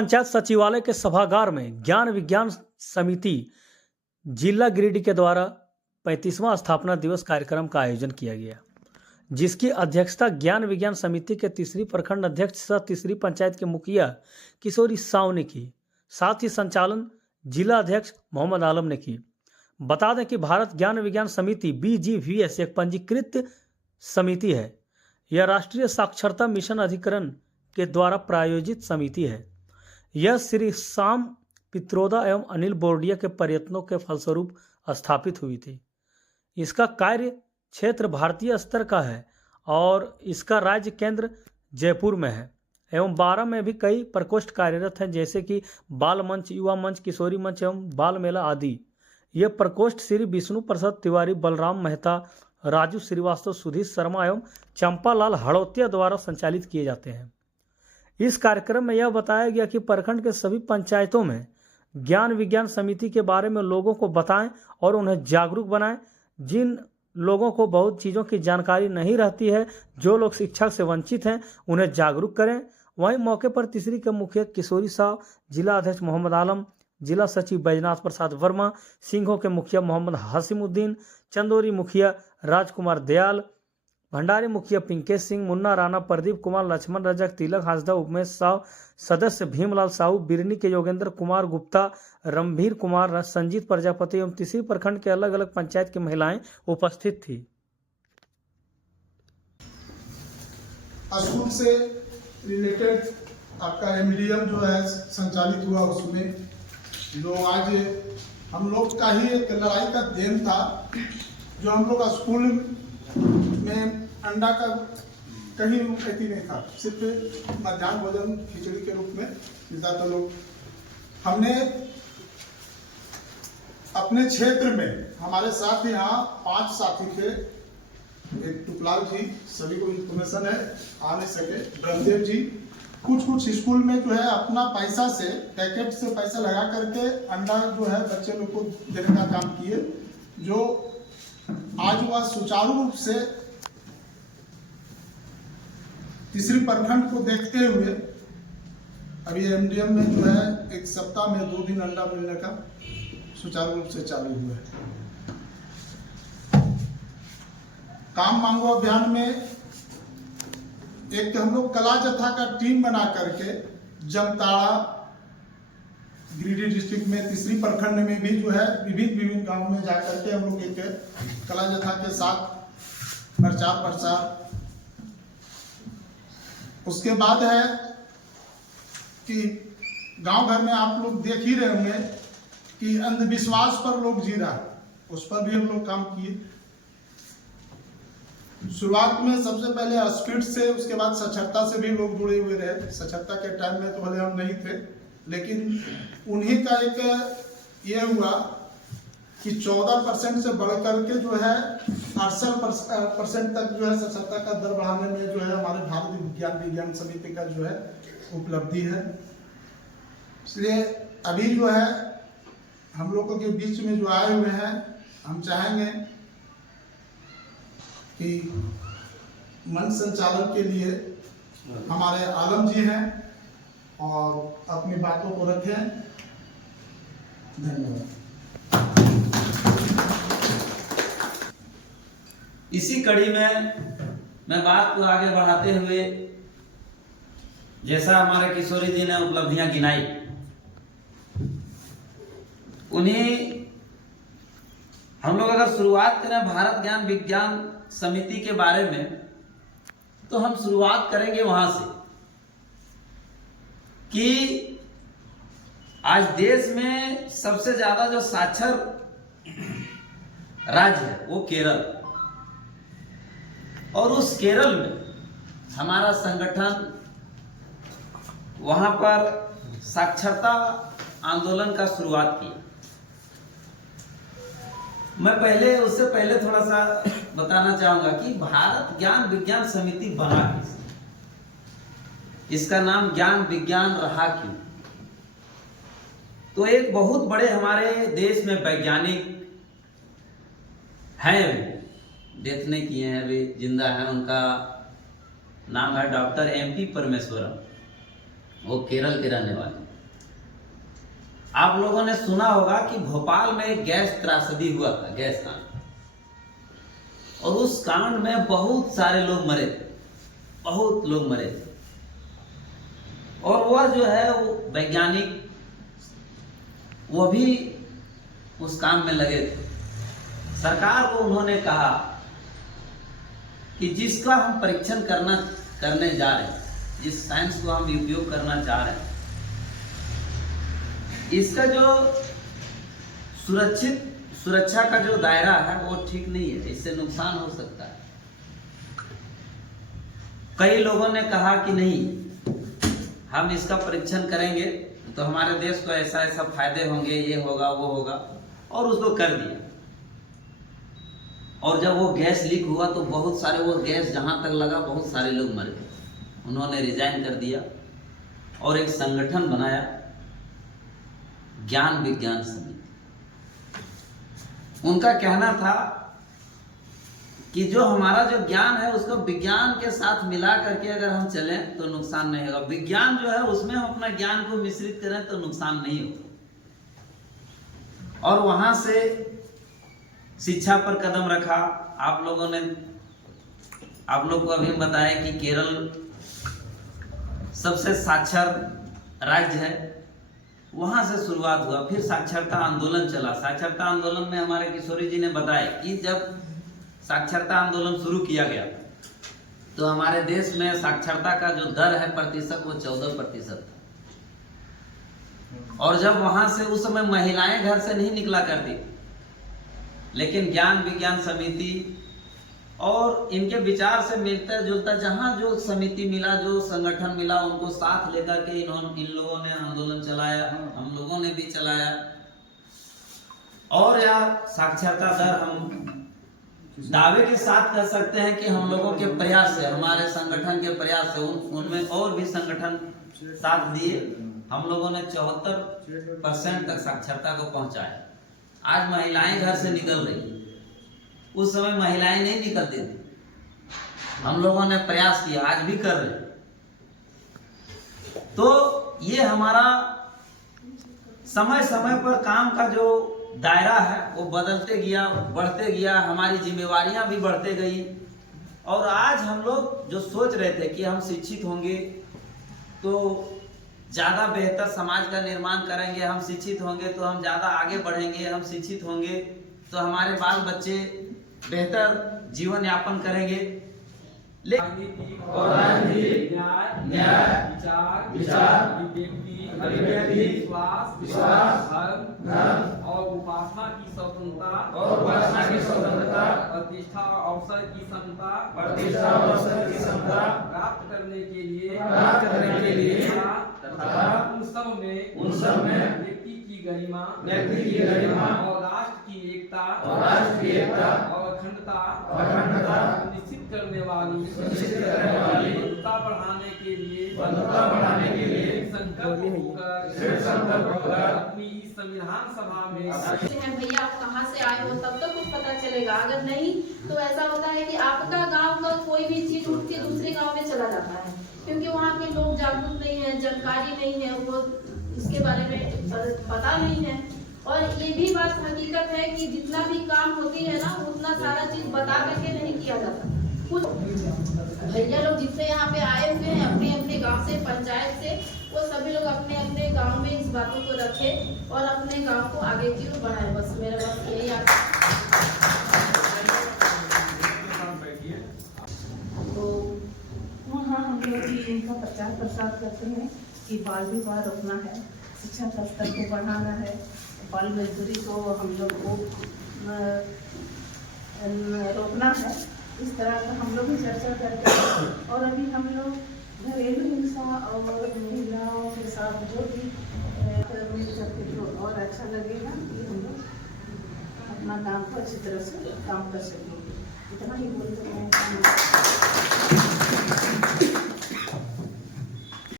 पंचायत सचिवालय के सभागार में ज्ञान विज्ञान समिति जिला गिरिडीह के द्वारा 35वां स्थापना दिवस कार्यक्रम का आयोजन किया गया, जिसकी अध्यक्षता ज्ञान विज्ञान समिति के तीसरी प्रखंड अध्यक्ष सह तीसरी पंचायत के मुखिया किशोरी साव ने की। साथ ही संचालन जिला अध्यक्ष मोहम्मद आलम ने की। बता दें कि भारत ज्ञान विज्ञान समिति BGVS एक पंजीकृत समिति है। यह राष्ट्रीय साक्षरता मिशन अधिकरण के द्वारा प्रायोजित समिति है। यह श्री श्याम पित्रोदा एवं अनिल बोरडिया के प्रयत्नों के फलस्वरूप स्थापित हुई थी। इसका कार्य क्षेत्र भारतीय स्तर का है और इसका राज्य केंद्र जयपुर में है एवं 12 में भी कई प्रकोष्ठ कार्यरत हैं, जैसे कि बाल मंच, युवा मंच, किशोरी मंच एवं बाल मेला आदि। ये प्रकोष्ठ श्री विष्णु प्रसाद तिवारी, बलराम मेहता, राजू श्रीवास्तव, सुधीर शर्मा एवं चंपालाल हड़ौतिया द्वारा संचालित किए जाते हैं। इस कार्यक्रम में यह बताया गया कि प्रखंड के सभी पंचायतों में ज्ञान विज्ञान समिति के बारे में लोगों को बताएं और उन्हें जागरूक बनाएं। जिन लोगों को बहुत चीज़ों की जानकारी नहीं रहती है, जो लोग शिक्षा से वंचित हैं, उन्हें जागरूक करें। वहीं मौके पर तीसरी के मुखिया किशोरी साव, जिला अध्यक्ष मोहम्मद आलम, जिला सचिव बैजनाथ प्रसाद वर्मा, सिंघों के मुखिया मोहम्मद हासिमुद्दीन, चंदोरी मुखिया राजकुमार दयाल, भंडारी मुखिया पिंकेश सिंह, मुन्ना राणा, प्रदीप कुमार, लक्ष्मण रजक, तिलक हांसदा, उमेश साव, सदस्य भीमलाल साहू, बिरनी के योगेंद्र कुमार गुप्ता, रणबीर कुमार, संजीत प्रजापति एवं तीसरी प्रखंड के अलग अलग पंचायत की महिलाएं उपस्थित थी। स्कूल से रिलेटेड आपका एमडीएम जो है संचालित हुआ, उसमें जो आज हम लोग का ही एक लड़ाई का देन था, जो हम लोग स्कूल में अंडा का कहीं खेती नहीं था, सिर्फ मध्याह्न भोजन खिचड़ी के रूप में मिलता था। लोग हमने अपने क्षेत्र में हमारे साथ यहाँ 5 साथी थे। एक टुकलाल जी, सभी को इंफॉर्मेशन है, आ नहीं सके, ब्रह्मदेव जी, कुछ स्कूल में जो है अपना पैसा से, पैकेट से पैसा लगा करके अंडा जो है बच्चे लोग को देने का काम किए, जो आज वह सुचारू रूप से तीसरी प्रखंड को देखते हुए अभी एमडीएम में जो है एक सप्ताह में 2 दिन अंडा मिलने का सुचारू रूप से चालू हुआ है। काम मांगो अभियान में एक हम लोग कला जत्था का टीम बना करके जमताड़ा गिरिडीह डिस्ट्रिक्ट में तीसरी प्रखंड में भी जो है विभिन्न गांवों में जाकर के हम लोग एक कला जत्था के साथ प्रचार प्रसार। उसके बाद है कि गांव घर में आप लोग देख ही रहे होंगे कि अंधविश्वास पर लोग जी रहा है, उस पर भी हम लोग काम किए। शुरुआत में सबसे पहले स्पीड से, उसके बाद साक्षरता से भी लोग जुड़े हुए रहे। साक्षरता के टाइम में तो भले हम नहीं थे, लेकिन उन्हीं का एक ये हुआ कि 14% से बढ़ करके जो है 68% तक जो है साक्षरता का दर बढ़ाने में जो है हमारे भारत ज्ञान विज्ञान समिति का जो है उपलब्धि है। इसलिए अभी जो है हम लोगों के बीच में जो आए हुए हैं, हम चाहेंगे कि मंच संचालन के लिए हमारे आलम जी हैं और अपनी बातों को रखें। धन्यवाद। इसी कड़ी में मैं बात को आगे बढ़ाते हुए, जैसा हमारे किशोरी जी ने उपलब्धियां गिनाई, उन्हीं हम लोग अगर शुरुआत करें भारत ज्ञान विज्ञान समिति के बारे में, तो हम शुरुआत करेंगे वहां से कि आज देश में सबसे ज्यादा जो साक्षर राज्य है वो केरल, और उस केरल में हमारा संगठन वहां पर साक्षरता आंदोलन का शुरुआत किया। मैं उससे पहले थोड़ा सा बताना चाहूंगा कि भारत ज्ञान विज्ञान समिति बना किस, इसका नाम ज्ञान विज्ञान रहा क्यों? तो एक बहुत बड़े हमारे देश में वैज्ञानिक हैं, डेथ नहीं किए हैं, वे जिंदा हैं। उनका नाम है डॉक्टर MP परमेश्वरम। वो केरल के रहने वाले। आप लोगों ने सुना होगा कि भोपाल में एक गैस त्रासदी हुआ था, गैस कांड, और उस कांड में बहुत सारे लोग मरे थे, बहुत लोग मरे थे। और वह जो है वो वैज्ञानिक, वो भी उस काम में लगे थे। सरकार को उन्होंने कहा कि जिसका हम परीक्षण करने जा रहे हैं, जिस साइंस को हम उपयोग करना चाह रहे हैं, इसका जो सुरक्षा का जो दायरा है वो ठीक नहीं है, इससे नुकसान हो सकता है। कई लोगों ने कहा कि नहीं, हम इसका परीक्षण करेंगे तो हमारे देश को ऐसा ऐसा फायदे होंगे, ये होगा वो होगा, और उसको कर दिया। और जब वो गैस लीक हुआ तो बहुत सारे, वो गैस जहां तक लगा बहुत सारे लोग मर गए। उन्होंने रिजाइन कर दिया और एक संगठन बनाया, ज्ञान विज्ञान समिति। उनका कहना था कि जो हमारा जो ज्ञान है उसको विज्ञान के साथ मिला करके अगर हम चलें तो नुकसान नहीं होगा। विज्ञान जो है उसमें हम अपना ज्ञान को मिश्रित करें तो नुकसान नहीं होगा। और वहां से शिक्षा पर कदम रखा। आप लोग को अभी बताया कि केरल सबसे साक्षर राज्य है, वहां से शुरुआत हुआ। फिर साक्षरता आंदोलन चला। साक्षरता आंदोलन में हमारे किशोरी जी ने बताया कि जब साक्षरता आंदोलन शुरू किया गया तो हमारे देश में साक्षरता का जो दर है प्रतिशत, वो 14% था। और जब वहां से उस समय महिलाएं घर से नहीं निकला करती, लेकिन ज्ञान विज्ञान समिति और इनके विचार से मिलता जुलता जहां जो समिति मिला, जो संगठन मिला, उनको साथ लेकर के इन लोगों ने आंदोलन चलाया, हम लोगों ने भी चलाया। और यह साक्षरता दर हम दावे के साथ कह सकते हैं कि हम लोगों के प्रयास से, हमारे संगठन के प्रयास से, उनमें और भी संगठन साथ दिए, हम लोगों ने 74% तक साक्षरता को पहुंचाया। आज महिलाएं घर से निकल रही, उस समय महिलाएं नहीं निकलती थी। हम लोगों ने प्रयास किया, आज भी कर रहे। तो ये हमारा समय समय पर काम का जो दायरा है वो बदलते गया, बढ़ते गया, हमारी जिम्मेवारियां भी बढ़ते गई। और आज हम लोग जो सोच रहे थे कि हम शिक्षित होंगे तो ज़्यादा बेहतर समाज का निर्माण करेंगे, हम शिक्षित होंगे तो हम ज़्यादा आगे बढ़ेंगे, हम शिक्षित होंगे तो हमारे बाल बच्चे बेहतर जीवन यापन करेंगे। लेकिन और राजनीतिक न्याय विचार अभिव्यक्ति विश्वास धर्म और उपासना की स्वतंत्रता प्रतिष्ठा और अवसर की समता प्राप्त करने के लिए तथा उन सब में व्यक्ति की गरिमा और राष्ट्र की एकता और अखंडता निश्चित करने वाली बंधुता बढ़ाने के लिए संकल्प होकर अपनी संविधान सभा में भैया आप कहाँ से आए हो तब तो कुछ पता चलेगा। अगर नहीं तो ऐसा होता है कि आपका गांव का कोई भी चीज उठ के दूसरे गांव में चला जाता है, क्योंकि वहाँ के लोग जागरूक नहीं है, जानकारी नहीं है, वो इसके बारे में पता नहीं है। और ये भी बात हकीकत है कि जितना भी काम होती है ना, उतना सारा चीज बता करके नहीं किया जाता। कुछ भैया लोग जितने यहाँ पे आए हुए हैं अपने अपने गांव से, पंचायत से, वो सभी लोग अपने अपने गांव में इस बातों को रखें और अपने गांव को आगे की ओर बढ़ाएं। बस मेरा बस यही तो वहाँ हम लोग भी इनका प्रचार प्रसार करते हैं कि बाल विवाह रोकना है, शिक्षा का स्तर को बढ़ाना है, बाल मजदूरी को हम लोग को रोकना है। इस तरह का हम लोग भी चर्चा करते हैं। और अभी हम लोग घरेलू हिंसा और महिलाओं के साथ जो भी मिल करके तो और अच्छा लगेगा कि हम लोग अपना काम को अच्छी तरह से काम कर सकेंगे। इतना ही बोलते हैं।